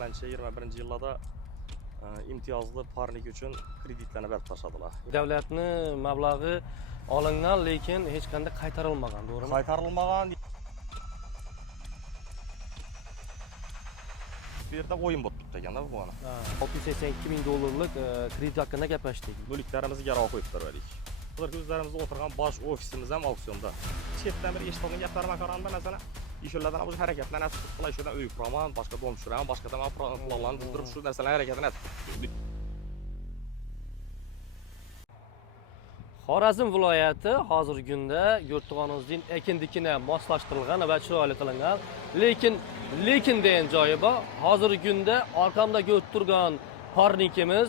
2020-21 yillarda imtiyozli parnik uchun kreditlarni berib tashladilar. Davlatni mablag'i olingan, lekin hech qanday qaytarilmagan, to'g'rimi? Qaytarilmagan. Bu yerda o'yin bo'lib turibdi ekanda bu ana. 682 ming dollarlik kredit haqida gaplashdik. Mulklarimizni garovga qo'yib berdik. Hozirgi o'zlarimizda o'tirgan bosh ofisimiz ham auksionda. Chetdan bir eshitgan gaplarga qaraganda, masalan, ishlardan o'zi harakatlanib qilay shundan uy quraman, boshqa dom tushiraman, boshqa ham planlarni tuzdirib shu narsalar harakatlanib. Xorazm viloyati hozirgi kunda yurtg'onimizning ekin-dikini moslashtirilgan va chiroyli qilingan, lekin degan joyi bor. Hozirgi kunda orqamda ko'rib turgan parnikimiz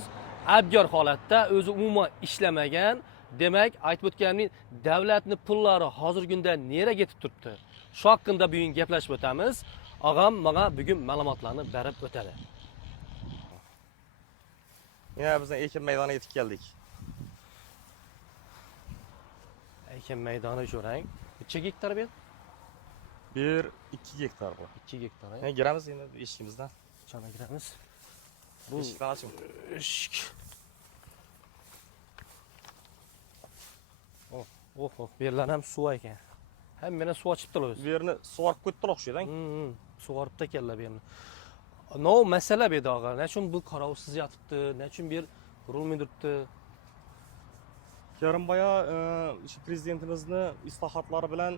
abgor holatda, o'zi umuman ishlamagan. Demak, aytib o'tganimning davlatning pullari hozirgi kunda nera ketib turibdi? Shu haqida bugun gaplashib o'tamiz. Og'am menga bugun ma'lumotlarni berib o'tadi. Yana biz ekin maydoniga yetib keldik. Ekin maydoni jo'rang. Necha gektar bu? 1-2 gektar bu. 2 gektar. Giramiz endi eshigimizdan. Qachon kiramiz? Bu Eshikni oching. eshik. Oh, bu yerlar ham suv ekan. Hammani suv ochibdilar o'zi. Bu yerni sug'orib qo'yibdilar o'xshaydi. Sug'oribdi ekanlar bu yerni. No masala bu yerda og'a. Nechun bu qarovsiz yotibdi? Nechun bu yer qurilmay turibdi? Kerimboya shu prezidentimizni islohotlari bilan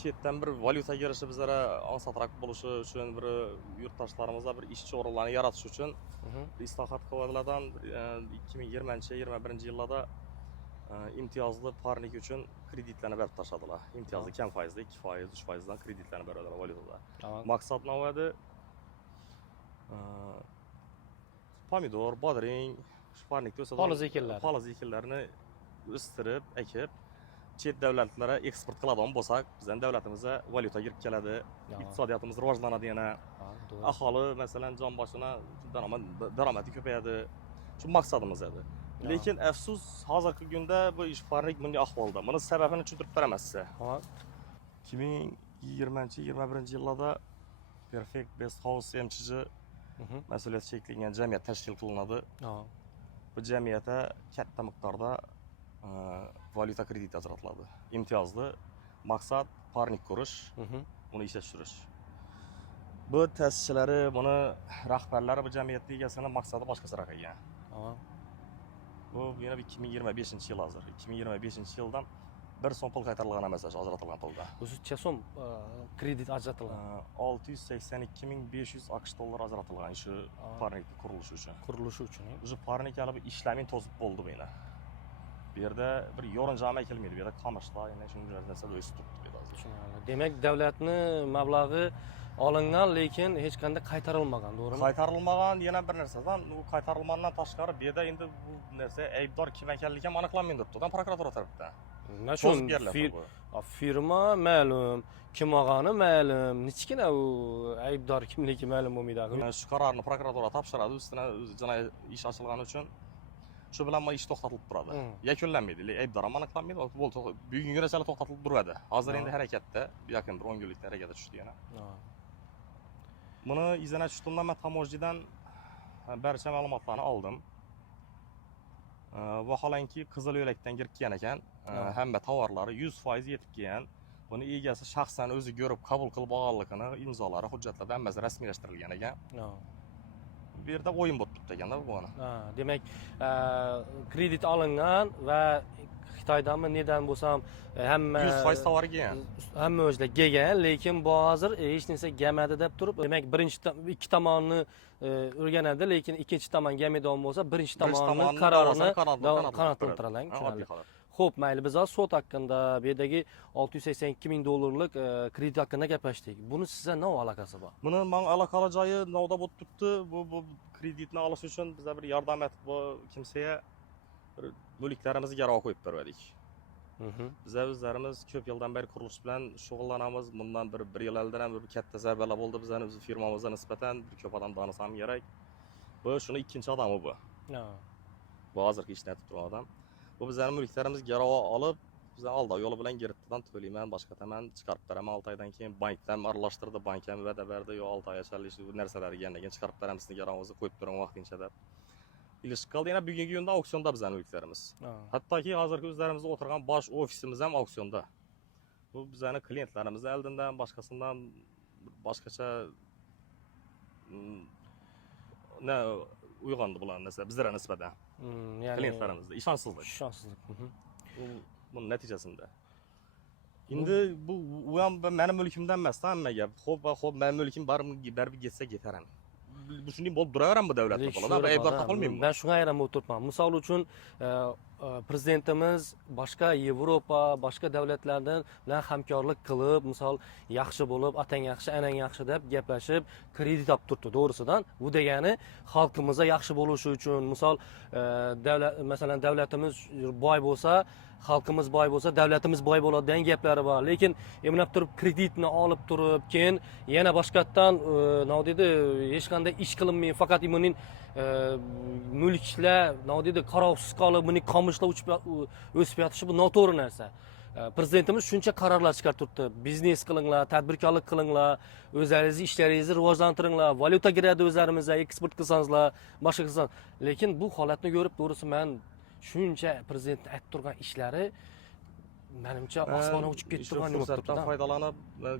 chetdan bir valyuta kirishi bizlara ansatrak bo'lishi uchun bir yurtdoshlarimizga bir ishchi o'rinlarni yaratish uchun islohot qiladilardan 2020-21 yillarda imtiyozli parnik uchun kreditlarni berib tashladilar. Imtiyozli kam foizli 2%, 3%dan kreditlarni beradilar valyutada. Maqsad nima edi? Pomidor, bodring, parnikda o'sadi. Poliz ekinlarini o'stirib, ekib, chet davlatlarga eksport qiladigan bo'lsak, bizning davlatimizga valyuta kirib keladi, iqtisodiyotimiz rivojlanadi yana. Aholi masalan jon boshina daromadi ko'payadi. Shu maqsadimiz edi. Lekin afsus, hozirgi kunda bu ish parnik bunday ahvolda. Buni sababini tushuntirib beraman sizga. 2020-21 yillarda Perfect Best House MCJ mas'uliyati cheklangan jamiyat tashkil qilinadi. Bu jamiyatga katta miqdorda valyuta kredit ajratiladi. Imtiyozli maqsad parnik qurish, uni ishga tushirish. Bu ta'sischilari, buni rahbarlari bu jamiyatning egasini maqsadi boshqacharoq ekan. Bu yana 2025 yil hozir. 2025 yildan 1 so'm pul qaytarilgan emas, ajratilgan pulda. O'zi necha so'm kredit ajratilgan? 682.500 AQSh dollar ajratilgan shu parnik qurilishi uchun. Qurilishi uchun. O'zi parnik hali ishlamin to'zib bo'ldi bu yana. Bu yerda bir yo'rinjami kelmaydi. Bu yerda qamishlar, yana shunday narsalar o'sib turibdi hozir. Tushunarli. Demak, davlatni mablag'i olingan, lekin hech qanday qaytarilmagan, to'g'rimi? Qaytarilmagan yana bir narsadan, u qaytarilgandan tashqari bu yerda endi bu narsa aybdor kim ekanligi ham aniqlanmay turibdi, prokuratura tomonidan. Nechun firma ma'lum, kim olgani ma'lum, nechkina u aybdor kimligi ma'lum bo'lmaydi. Shu qarorni prokuratura topshiradi, ustidan jinoiy ish ochilgani uchun shu bilan ish to'xtatilib turadi. Yakunlanmaydi, aybdor ham aniqlanmaydi. Bugungi kungacha to'xtatilib turadi. Hozir endi harakatda, yaqin bir 10 kunlikda harakatga tushdi yana. Buni izlana tushdim, men tamojjidan barcha ma'lumotlarni oldim. Vaholanki Qizil yo'lakdan kirib kelgan ekan, hamma tovarlari 100% yetib kelgan. Buni egasi shaxsan o'zi ko'rib qabul qilib olganligini, imzolari, hujjatlar hammasi rasmiylashtirilgan ekan. Bu yerda o'yin bo'lib turibdi ekanda bu ana. Demak, kredit olingan va Xitoydanmi nedan bo'lsam hamma 100% tovar kelgan. Hamma o'zlar kelgan, lekin bu hozir hech narsa kelmadi deb turib, demak ikki tomonni o'rganadi, lekin ikkinchi tomon kelmaydigan bo'lsa, birinchi tomonning qarorini qanoatlantiradi. Xo'p, mayli, biz hozir sud haqida, bu yerdagi 682 ming dollarlik kredit haqida gaplashdik. Buni sizga nima aloqasi bor? Buni men aloqali joyi navda bo'lib turibdi. Bu kreditni olish uchun bizga bir yordam etib bu kimsaga mulklarimizni garovga qo'yib berdik. Biz o'zlarimiz ko'p yildan beri qurilish bilan shug'ullanamiz. Bundan bir yil oldin ham bir katta zarbalar bo'ldi bizning o'z firmamizga nisbatan, bir ko'p odam tanısam kerak. Bu shuni ikkinchi odami bu. Bu hozirgi ishni aytib turgan odam. Bu bizning mulklarimizni garovga olib, Bize aldı yolu bilan girittidan to'layman, boshqa men chiqarib beraman 6 oydan keyin bankdan aralashtirdi, bank ham va'da berdi, yo 6 oy ichida shu narsalarga keyin chiqarib beramiz sizga garovingizga qo'yib turing vaqtincha deb. İlişib qaldı. Yana bugungi kunda auksionda bizning mulklarimiz. Hattoki hozirgi o'zlarimizda o'tirgan bosh ofisimiz ham auksionda. Bu bizning klientlarimiz oldindan boshqasidan boshqacha ne uyg'ondi bular narsa bizlarga nisbatan. Yani Klientlarimizda ishonchsizlik. Ishonchsizlik. Bu natijasida. Endi bu ham mening mulkimdan emas, hamma gap. Xo'p, mening mulkim barib ketsa ketaram. Bu shunday bo'lib turaveradi bu davlatda bo'ladi. Ben aybdor topolmayman. Ben shunga aylanib o'tiribman. Misol uchun prezidentimiz boshqa Yevropa, boshqa davlatlardan bilan hamkorlik qilib, misol yaxshi bo'lib, atang yaxshi, anang yaxshi deb gaplashib, kredit olib turibdi, to'g'risidan. Bu degani xalqimizga yaxshi bo'lishi uchun, misol masalan davlatimiz boy bo'lsa, xalqimiz boy bo'lsa, davlatimiz boy bo'ladi degan gaplari bor. Lekin emlab turib kreditni olib turib, keyin yana boshqatdan nima deydi, hech qanday ish qilinmay, faqat imunin mulklar nima deydi, qarovsiz qolib, buni qamishlar o'sib yotishi bu noto'g'ri narsa. Prezidentimiz shuncha qarorlar chiqarib turibdi. Biznes qilinglar, tadbirkorlik qilinglar, o'zlaringizni ishlaringizni rivojlantiringlar, valyuta kiradi o'zlarimizga, eksport qilsangizlar, boshqa qilsangiz. Lekin bu holatni ko'rib, to'g'risi men shuncha prezidentning aytib turgan ishlari menimcha osmonga uchib ketib turgan fursatdan foydalanib,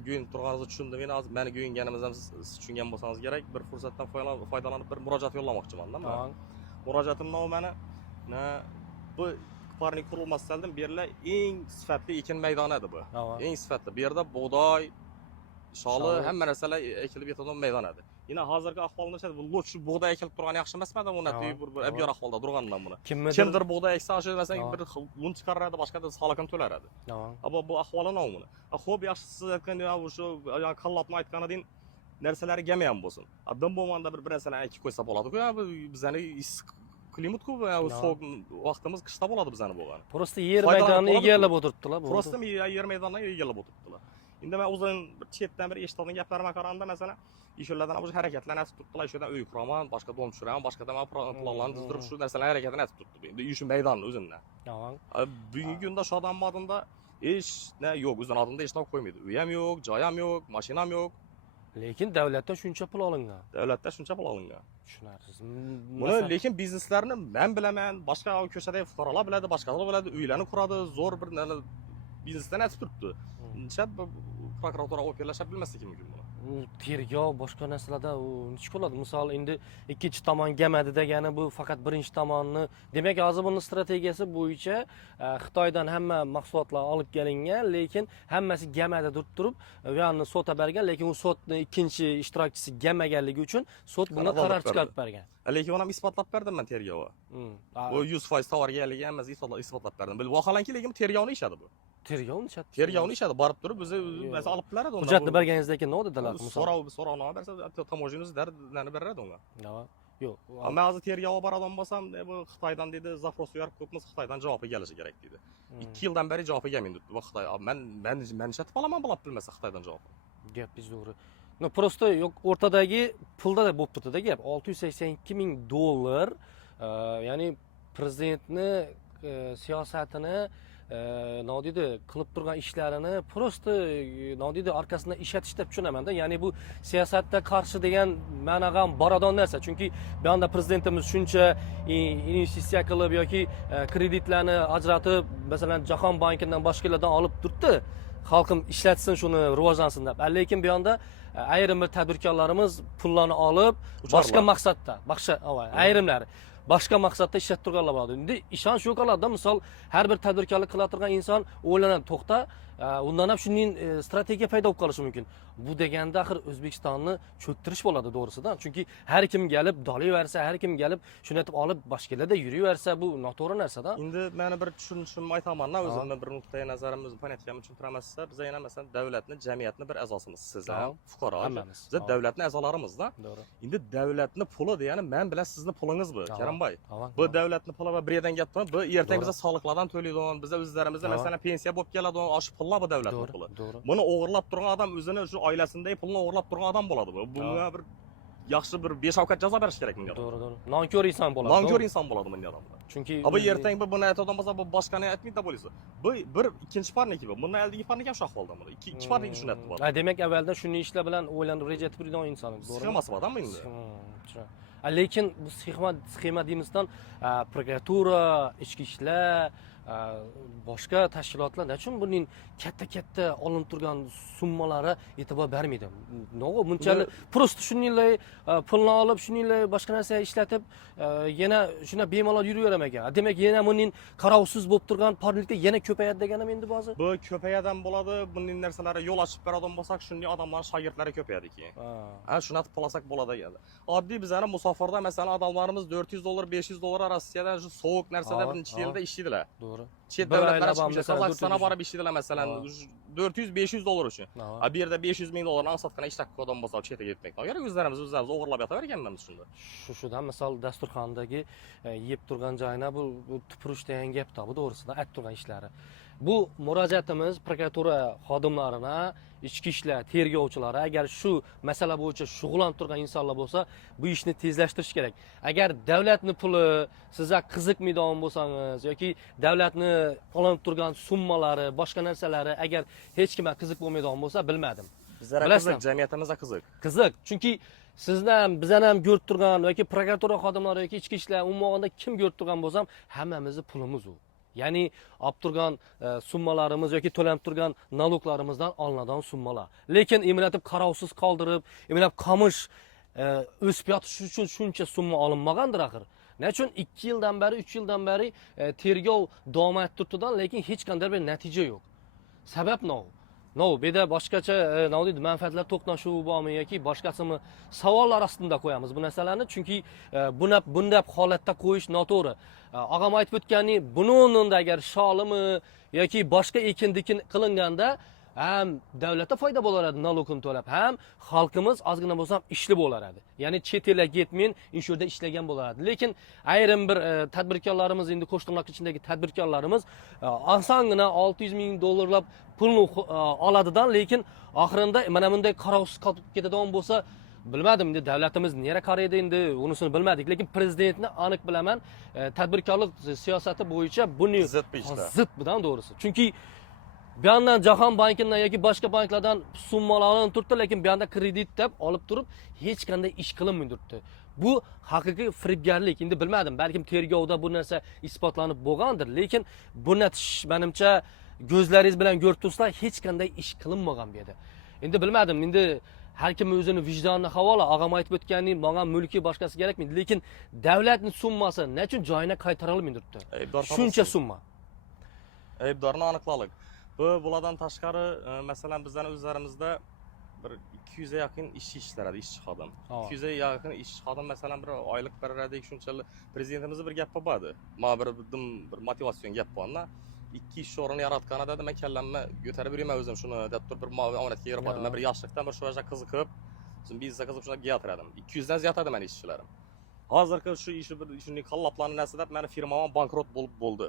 go'yinib turganingizni tushundim. Men hozir meni go'yinganimiz ham siz tushungan bo'lsangiz kerak, bir fursatdan foydalanib bir murojaat yo'llamoqchiman-da men. Murojaatim nomani bu parnik qurilmasi oldin berilgan eng sifatli ekin maydoni edi bu. Eng sifatli. Bu yerda bug'doy, sholi, hamma narsalar ekilib yotadigan maydon edi. Yine hozirgi ahvolda bu loch bug'doy ekilib turgan yaxshi emasmidi? Uni bir abyor ahvolda turgandan buni. Kimdir bug'doy eksa, o'sha masalan bir lun chiqaradi, boshqa soliqni to'laradi. Bu ahvoli nomini. Xo'p, yaxshi siz aytgan shu qallobni aytganidan narsalar ham bo'lsin. Adam bo'lmanda bir narsalarni aytib qo'ysa bo'ladi-ku. Bizning klimat-ku, so'q vaqtimiz qishda bo'ladi bizning bo'lgan. Prosta yer maydonini egallab o'tiribdilar. Prosta yer maydonini egallab o'tiribdilar. Endi men o'zim bir chetdan bir eshitadigan gaplarga qaraganda, masalan, ishlardan o'sha harakatlarni aytib turibdilar, o'shadan uy quraman, boshqa dom tushiraman, boshqadan planlarni tuzdirib shu narsalar harakatini aytib turibdi. Endi shu maydonni o'zimdan. Bugungi kunda shu odam modinda hech yo'q, o'zining odinda hech narsa qo'ymaydi. Uy ham yo'q, joy ham yo'q, mashina ham yo'q. Lekin davlatdan shuncha pul olingan. Davlatdan shuncha pul olingan. Tushunarsiz. Buni lekin bizneslarni men bilaman, boshqa ko'chadagi fuqarolar biladi, boshqalar biladi, uylarni quradi, zo'r bir biznesdan aytib turibdi. Necha prokuratura operatsiya bilmasligi mumkin buni. Tergov boshqa narsalarda nech bo'ladi? Misol endi ikkinchi tomon gamadi degani bu faqat birinchi tomonni. Demak, hozir buni strategiyasi bo'yicha Xitoydan hamma mahsulotlar olib kelingan, lekin hammasi gamada turib, u yerni sotga bergan, lekin u sotni ikkinchi ishtirokchisi gamaganligi uchun sot buni qaror chiqarib bergan. Lekin uni ham isbotlab berdim men tergovga. Bu 100% tovar ekanligi hammasi isbotlab berdim. Bu vaholanki lekin tergovni ishadi bu. Tergovni ishadi, borib turib bizni mesela olib beradi uni. Hujjatni berganingizda keyin nima dedilar? So'rovnoma bersa, tamojiningiz darni beradi unga. Yo'q. Men hozir tergovga boradigan bo'lsam, bu Xitoydan dedi, zaпрос yo'q, ko'pmiz Xitoydan javob kelishi kerak dedi. 2 yildan beri javob kelmaydi deb Xitoy. Men shatib olaman bilib bilmasa Xitoydan javob. Gapingiz to'g'ri. No, prosta yo'q, o'rtadagi pulda da bo'lib turdi gap. $682,000, ya'ni prezidentni siyosatini nima deydi, qilib turgan ishlarini prosta nima deydi, orqasidan ishlatish deb tushunaman-da. Ya'ni bu siyosatga qarshi degan ma'noga boradon narsa. Chunki bu yerda prezidentimiz shuncha investitsiya qilib yoki kreditlarni ajratib, masalan, Jahon bankidan boshqalardan olib turibdi. Xalqim ishlatsin, shuni rivojlansin deb. Lekin bu yerda ayrim bir tadbirkorlarimiz pullarni olib, boshqa maqsadda, ayrimlari boshqa maqsadda ishlatib turganlar bor. Endi ishonch yo'q qoladi. Misol, har bir tadbirkorlik qila turgan inson o'ylanadi, to'xta, undan ham shunday strategiya paydo bo'lib qolishi mumkin. Bu deganda axir O'zbekistonni cho'ktirish bo'ladi, to'g'risidan. Chunki har kim kelib dolaversa, har kim kelib shuni aytib olib boshqalarda yuraversa, bu noto'g'ri narsa-da. Endi meni bir tushunishimni aytaman-da, o'zimni bir nuqtai nazarimizni panayotganimni tushuntiramizsa, biz yana masalan davlatni, jamiyatni bir a'zosimiz, siz ham, fuqaro. Biz davlatning a'zolarimiz-da. Endi davlatni puli degani men bilan sizning pulingiz bu, Karimboy. Bu davlatni puli va bir yerdan gap turib, bu ertaga biz soliqlardan to'laydigan, biz o'zlarimizda masalan pensiya bo'lib keladigan, oshib pullar bu davlatning puli. Buni o'g'irlab turgan odam o'zini shu oilasindagi pulni o'g'irlab turgan odam bo'ladi bu. Bunga bir yaxshi bir 5 avkat jazo berish kerak bunga. To'g'ri, to'g'ri. Nonkor inson bo'ladi. Nonkor inson bo'ladi bunga odamlar. Chunki bu ertang buni aytadigan bo'lsa, bu boshqani aytmaydi bo'lsa. Bu bir ikkinchi parniki bu. Bundan oldingi parniki ham shu ahvolda bu. Ikkinchi parniki shunday bo'ladi. Demak, avvaldan shunday ishlar bilan o'ylanib reja etib yurgan inson, to'g'rimi? Sxemasi bor endi. Lekin bu sxema deymizdan prokuratura, ichki ishlar, boshqa tashkilotlar nechun buning katta olinib turgan summalari e'tibor bermaydi? Nega bunchalik prosta shuningdek pulni olib, shuningdek boshqa narsa ishlatib, yana shuna bemalol yuraverar ekan. Demak, yana buning qarovsiz bo'lib turgan parlikda yana ko'payadi deganim endi hozir. Bu ko'payadan bo'ladi. Bunday narsalarga yo'l ochib beradigan bo'lsak, shunday odamlar shogirdlari ko'payadi keyin. Shuni atib qolasak bo'ladi endi. Oddiy bizani musofirda masalan odamlarimiz $400, $500 Rossiyadan shu sovuq narsada birinchi yilda ishlaydilar. To'g'ri. Chet davlatlar Qozog'istonga borib ishlaydilar masalan $400-500 uchun. Bu yerda $500,000 ansatqana ishlab odam bo'lsa chetiga ketmoqda. Agar o'zlarimiz o'g'irlab yotaverganmiz shunda. Shudan misol dasturxondagi yeb turgan joyina bu tupurish degan gap to'g'ri to'g'risida aytib turgan ishlari. Bu murojaatimiz prokuratura xodimlarina, ichki ishlar tergovchilari agar shu masala bo'yicha shug'ullanib turgan insonlar bo'lsa, bu ishni tezlashtirish kerak. Agar davlatning puli sizga qiziqmaydigan bo'lsangiz yoki davlatni olinib turgan summalari, boshqa narsalari agar hech kimga qiziq bo'lmaydigan bo'lsa, bilmadim. Bizlarga qiziq, jamiyatimizga qiziq. Qiziq, chunki sizni ham, bizani ham ko'rib turgan yoki prokuratura xodimlari yoki ichki ishlar umuman kim ko'rib turgan bo'lsam, hammamizni pulimiz u. Ya'ni olib turgan summalarimiz yoki to'lanib turgan naloqlarimizdan olinadigan summalar. Lekin imlatib qarovsiz qoldirib, imlab qamish o'sib yotish uchun shuncha summa olinmagandir axir. Nechun 2 yildan beri, 3 yildan beri tergov davom etib turibdi, lekin hech qanday bir natija yo'q. Sabab nima? Beda boshqacha nima deydi, manfaatlar to'qnashuvi bormi yoki boshqasimi savollar ostida qo'yamiz bu narsalarni, chunki bunday holatda qo'yish noto'g'ri. Og'am aytib o'tgani, buningda agar sholimi yoki boshqa ekin-dikin qilinganda ham davlatga foyda bo'laradi, nalogini to'lab, ham xalqimiz ozgina bo'lsa ham ishli bo'laradi. Ya'ni chet elga ketmayin, shu yerda ishlagan bo'laradi. Lekin ayrim bir tadbirkorlarimiz, endi Qo'shtirnoq ichidagi tadbirkorlarimiz osongina $600,000 pulni oladidan, lekin oxirinda mana bunday qarovsiz qolib ketadigan bo'lsa, bilmadim, endi davlatimiz nera qaraydi endi, unisini bilmadik, lekin prezidentni aniq bilaman, tadbirkorlik siyosati bo'yicha buni zid bilan to'g'risi. Chunki bu yandan Jahon bankidan yoki boshqa banklardan summalar olinib turibdi, lekin bu yanda kredit deb olib turib hech qanday ish qilinmay turibdi. Bu haqiqiy firibgarlik. Endi bilmadim, balkim tergovda bu narsa isbotlanib bo'lgandir, lekin bu natish menimcha ko'zlaringiz bilan ko'rib turibsizlar, hech qanday ish qilinmagan bu yerda. Endi bilmadim, endi har kim o'zini vijdoniga havola. Og'am aytib o'tgani, menga mulki boshqasi kerakmaydi, lekin davlatning summasi nechun joyina qaytarilmay turibdi? Shuncha summa. Aybdorni aniqlaylik. Bulardan tashqari, masalan bizdan o'zlarimizda bir 200 ga yaqin ishchi ishlaradi, ishchi xodim. 200 ga yaqin ishchi xodim masalan bir oylik beradi, shunchalik prezidentimizning bir gapi bor. Mana bir motivatsion gap borda. 2 ish o'rni yaratganida men kallamni ko'tarib yuraman o'zim shuni deb turib bir omonatga yurib qo'ydim. Men bir yoshlikdan bir shu qiziqib, o'zim biznesga qiziqib shuna gapiradim. 200 dan ziyod edi men ishchilarim. Hozirgi shu ishni bir shunday qo'llablarni narsa deb meni firmam bankrot bo'ldi.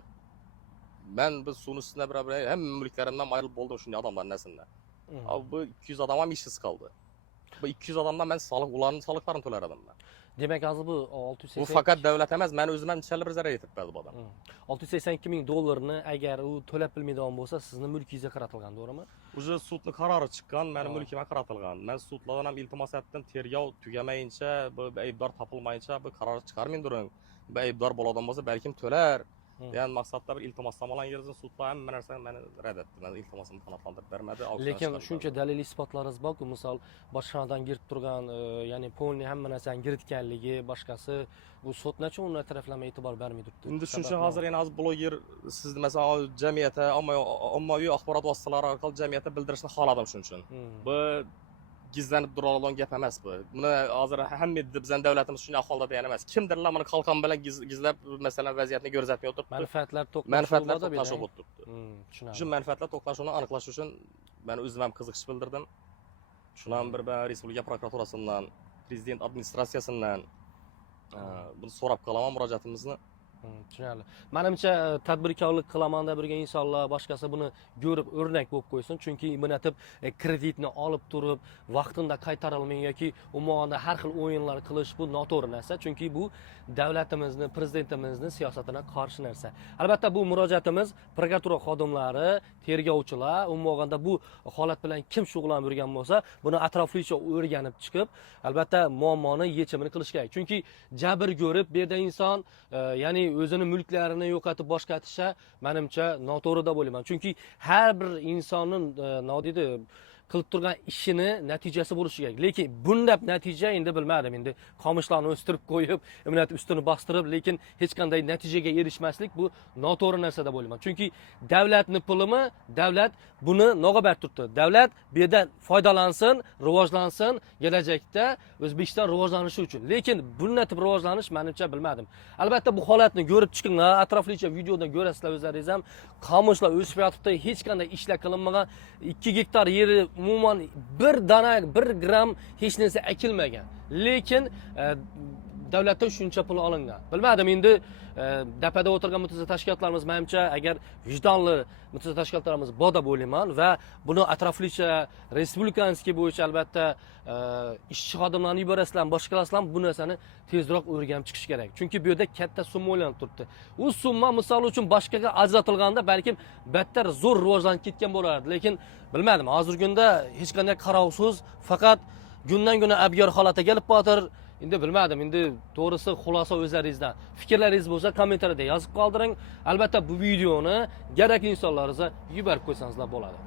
Ben bu suyun üstüne beraber hem mülklerimden ayrılıp oldum şimdi adamların nesinde. Abi bu 200 adam işsiz kaldı. Bu 200 adamdan ben ularının salıklarını to'laradim ben. Demek azı bu 680. Bu fakat devlet emez, ben özümden içerli bir zarar yetib berdi bu adam. $682,000 agar u to'lab bilmaydigan bo'lsa, sizning mulkingizga qaratilgan, to'g'rimi? Uje sudning qarori chiqqan, mening mulkimga qaratilgan. Men sudlardan ham iltimos etdim, tergov tugamayincha, bu aybdor topilmayincha bu qaror chiqarmang turing. Bu aybdor bo'ladigan bo'lsa, balkim to'lar. Yani maqsadda bir iltimosnomalar yerizin sudlar hamma narsani meni rad etdi. Men iltimosimni qanoatlantirib bermadi. Lekin shuncha dalil isbotlaringiz borku, misol boshqadan girib turgan, ya'ni polni hamma narsani kiritganligi, boshqasi bu sud nechun uni taraflama e'tibor bermay turibdi? Endi shuncha hozir yana az bloger sizni masalan jamiyatga, ommaviy axborot vositalari orqali jamiyatga bildirishni xohladim shuning uchun. Bu gizlanib tura oladigan gap emas bu. Buni hozir hamma bizning davlatimiz shunday ahvolda degan emas. Kimdirlar buni qalqon bilan gizlab masalan vaziyatni ko'rsatmay o'tiribdi. Manfaatlar to'qnashuv bo'lib turibdi. Shu manfaatlar to'qnashuvini aniqlash uchun men o'zim ham qiziqish bildirdim. Shundan bir Respublika prokuraturasidan, prezident administratsiyasidan buni so'rab qolaman murojaatimizni. Tushunarli. Menimcha tadbirkorlik qilaman deb yurgan insonlar boshqasi buni ko'rib o'rnak bo'lib qo'ysin. Chunki buni aytib kreditni olib turib, vaqtida qaytarilmay yoki umuman har xil o'yinlar qilish bu noto'g'ri narsa. Chunki bu davlatimizni, prezidentimizni siyosatiga qarshi narsa. Albatta bu murojaatimiz prokuratura xodimlari, tergovchilar, umuman bu holat bilan kim shug'ullanib yurgan bo'lsa, buni atroflicha o'rganib chiqib, albatta muammoni yechimini qilish kerak. Chunki jabr ko'rib, bu yerda inson ya'ni o'zini mulklarini yo'qotib boshqatisha menimcha noto'g'ri deb o'ylayman. Chunki har bir insonning nodidi qilib turgan ishini natijasi bo'lishi kerak. Lekin bunday natija endi bilmadim. Endi qamishlarni o'stirib qo'yib, imlat ustini bostirib, lekin hech qanday natijaga erishmaslik bu noto'g'ri narsa deb o'ylayman. Chunki davlatning pulimi, davlat buni nogo'bat turibdi. Davlat bu yerdan foydalansin, rivojlansin, kelajakda O'zbekiston rivojlanishi uchun. Lekin bunday tip rivojlanish menimcha bilmadim. Albatta bu holatni ko'rib chiqinglar, atroflicha videodan ko'rasizlar o'zlaringiz ham. Qamishlar o'sib yotibdi, hech qanday ishlar qilinmagan, 2 gektar yeri umuman bir dana, 1 gram hech narsa ekilmagan. Lekin davlatdan shuncha pul olingan. Bilmadim, endi dapada o'tirgan mutasaddi tashkilotlarimiz menimcha agar vijdonli mutasaddi tashkilotlarimiz bor deb o'ylayman va buni atroflicha respublikanskiy bo'yicha albatta ishchi xodimlarni yuborasizlar, boshqalar bu narsani tezroq o'rganib chiqish kerak. Chunki bu yerda katta summa o'ylanib turibdi. U summa misol uchun boshqaga ajratilganda balkim battar zo'r rivojlanib ketgan bo'lardi. Lekin bilmadim, hozirgi kunda hech qanday qarovsiz, faqat kundan-kun abgor holatga kelib botir. Endi bilmadim, endi to'g'risi xulosa o'zlaringizdan. Fikrlaringiz bo'lsa kommentariyada yozib qoldiring. Albatta bu videoni kerakli insonlaringizga yuborib qo'ysangiz bo'ladi.